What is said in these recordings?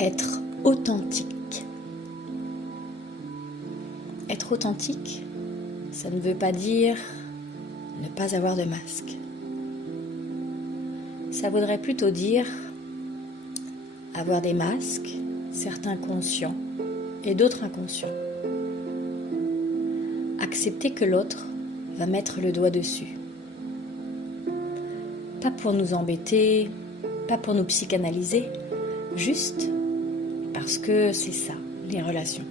Être authentique. Être authentique, ça ne veut pas dire ne pas avoir de masque. Ça voudrait plutôt dire avoir des masques, certains conscients et d'autres inconscients. Accepter que l'autre va mettre le doigt dessus. Pas pour nous embêter, pas pour nous psychanalyser, juste parce que c'est ça, les relations.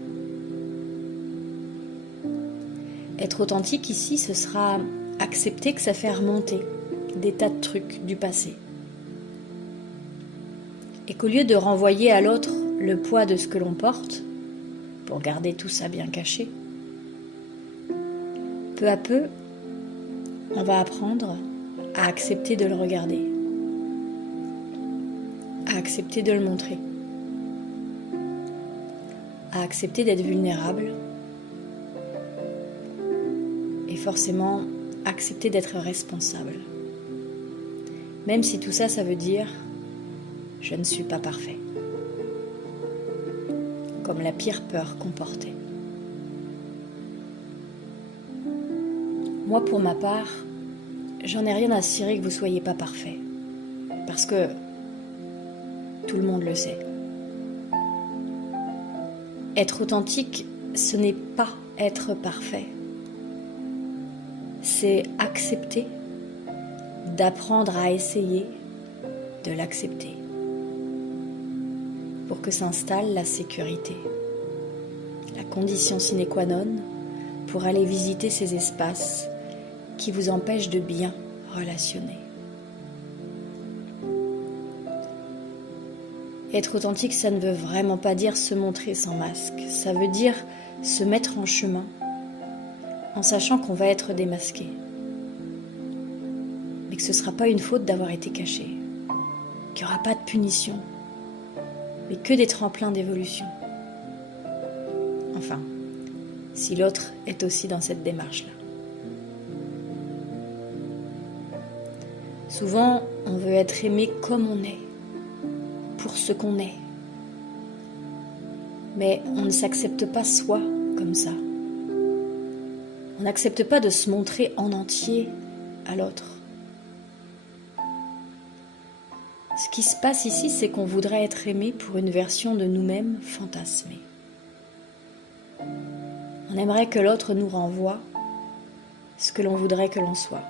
Être authentique ici, ce sera accepter que ça fait remonter des tas de trucs du passé. Et qu'au lieu de renvoyer à l'autre le poids de ce que l'on porte, pour garder tout ça bien caché, peu à peu, on va apprendre à accepter de le regarder, à accepter de le montrer, à accepter d'être vulnérable et forcément accepter d'être responsable. Même si tout ça, ça veut dire « je ne suis pas parfait », comme la pire peur qu'on portait. Moi, pour ma part, j'en ai rien à cirer que vous soyez pas parfait, parce que tout le monde le sait. Être authentique, ce n'est pas être parfait. C'est accepter, d'apprendre à essayer de l'accepter, pour que s'installe la sécurité, la condition sine qua non pour aller visiter ces espaces qui vous empêchent de bien relationner. Être authentique, ça ne veut vraiment pas dire se montrer sans masque. Ça veut dire se mettre en chemin en sachant qu'on va être démasqué. Mais que ce ne sera pas une faute d'avoir été caché. Qu'il n'y aura pas de punition, mais que des tremplins d'évolution. Enfin, si l'autre est aussi dans cette démarche-là. Souvent, on veut être aimé comme on est, pour ce qu'on est. Mais on ne s'accepte pas soi comme ça. On n'accepte pas de se montrer en entier à l'autre. Ce qui se passe ici, c'est qu'on voudrait être aimé pour une version de nous-mêmes fantasmée. On aimerait que l'autre nous renvoie ce que l'on voudrait que l'on soit.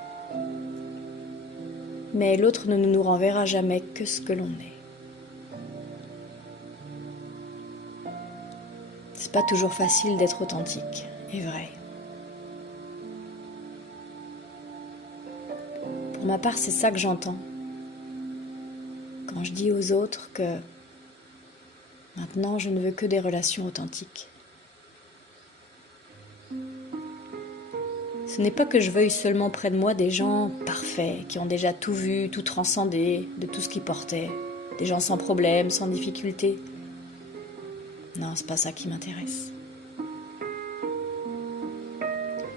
Mais l'autre ne nous renverra jamais que ce que l'on est. C'est pas toujours facile d'être authentique et vrai. Pour ma part, c'est ça que j'entends quand je dis aux autres que maintenant je ne veux que des relations authentiques. Ce n'est pas que je veuille seulement près de moi des gens parfaits, qui ont déjà tout vu, tout transcendé, de tout ce qu'ils portaient, des gens sans problème, sans difficulté. Non, c'est pas ça qui m'intéresse.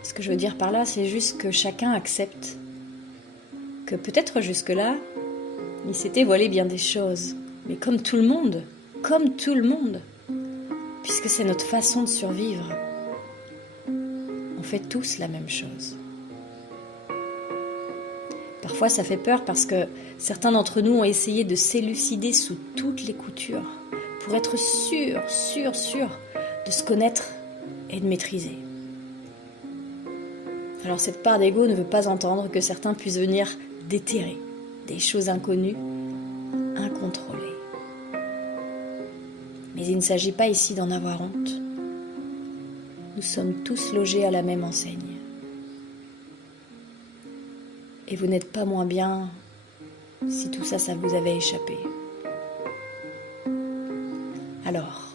Ce que je veux dire par là, c'est juste que chacun accepte que peut-être jusque-là, il s'était voilé bien des choses, mais comme tout le monde, puisque c'est notre façon de survivre, on fait tous la même chose. Parfois ça fait peur parce que certains d'entre nous ont essayé de s'élucider sous toutes les coutures pour être sûr de se connaître et de maîtriser. Alors cette part d'ego ne veut pas entendre que certains puissent venir déterrer des choses inconnues, incontrôlées. Mais il ne s'agit pas ici d'en avoir honte. Nous sommes tous logés à la même enseigne. Et vous n'êtes pas moins bien si tout ça vous avait échappé. Alors,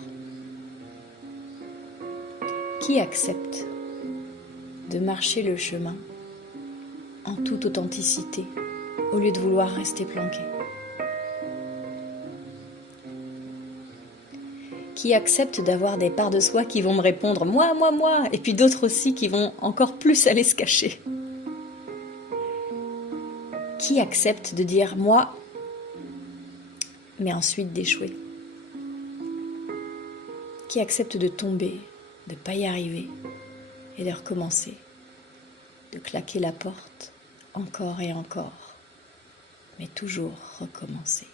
qui accepte de marcher le chemin en toute authenticité au lieu de vouloir rester planqué? Qui accepte d'avoir des parts de soi qui vont me répondre « moi », et puis d'autres aussi qui vont encore plus aller se cacher? Qui accepte de dire « moi », mais ensuite d'échouer? qui accepte de tomber, de ne pas y arriver et de recommencer, de claquer la porte encore et encore, mais toujours recommencer.